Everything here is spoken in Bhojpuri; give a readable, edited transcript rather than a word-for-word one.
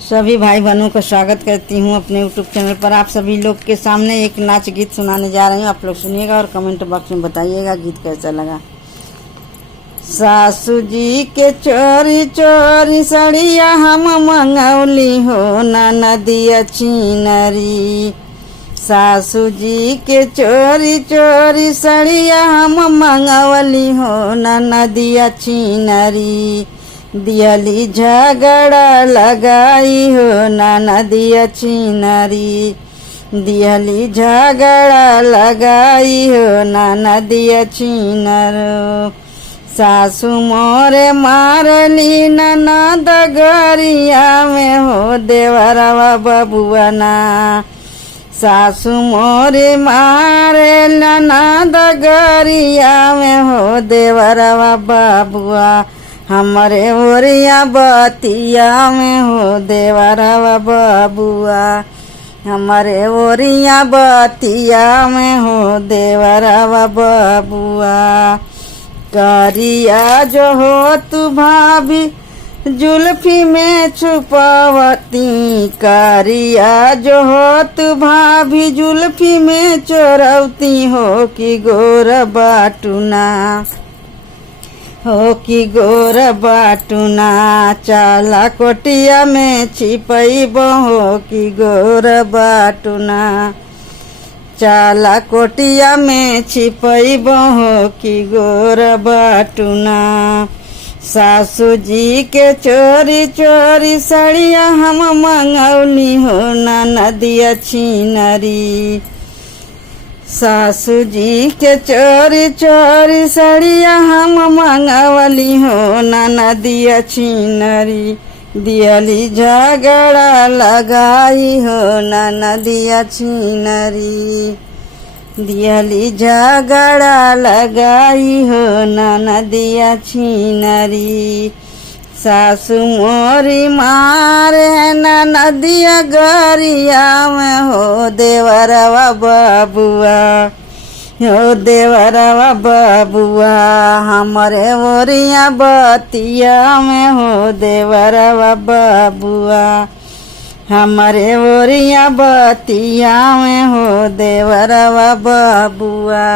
सभी भाई बहनों का स्वागत करती हूँ अपने यूट्यूब चैनल पर। आप सभी लोग के सामने एक नाच गीत सुनाने जा रही हूँ। आप लोग सुनिएगा और कमेंट बॉक्स में बताइएगा गीत कैसा लगा। सासू जी के चोरी चोरी सड़िया हम मंगौली हो नदिया चीनरी। सासू जी के चोरी चोरी सड़िया हम मंगवली हो नदिया चीनरी। दियली झगड़ा लगाई हो नदिया चीनरी। दियली झगड़ा लगाई हो नदिया चीनरो। सासू मोरे मारली ननद गरिया में हो देवरवा बबुआ ना। सासू मोरे मारे ननद गरिया में हो देवरवा बबुआ। हमरे ओरिया बतिया में हो देवरवा बबुआ। हमरे ओरिया बतिया में हो देवरवा बबुआ। करिया जो हो तू भाभी जुल्फी में छुपावती। करिया जो हो तू भाभी जुल्फी में चोरवती हो कि गोर बाटुना। हो कि गोर बाटुना चाला कोटिया में छिपैब हो कि गोर बाटुना। चाला कोटिया में छिपैब हो कि गोर बाटुना। सासू जी के चोरी चोरी सड़िया हम मंगौली हो नदिया चीनरी। सासू जी के चोरी चोरी सड़िया हम मंगवली हो नदिया चीनरी। दियली झगड़ा लगाई हो नदिया चीनरी। दियली झगड़ा लगाई हो नदिया चीनरी। सासू मोरी मारे नदिया गरिया में हो देवरवा बबुआ। हो देवरवा बबुआ। हमरे ओरिया बतिया में हो देवरवा बबुआ। हमरे ओरिया बतिया में हो देवरवा बबुआ।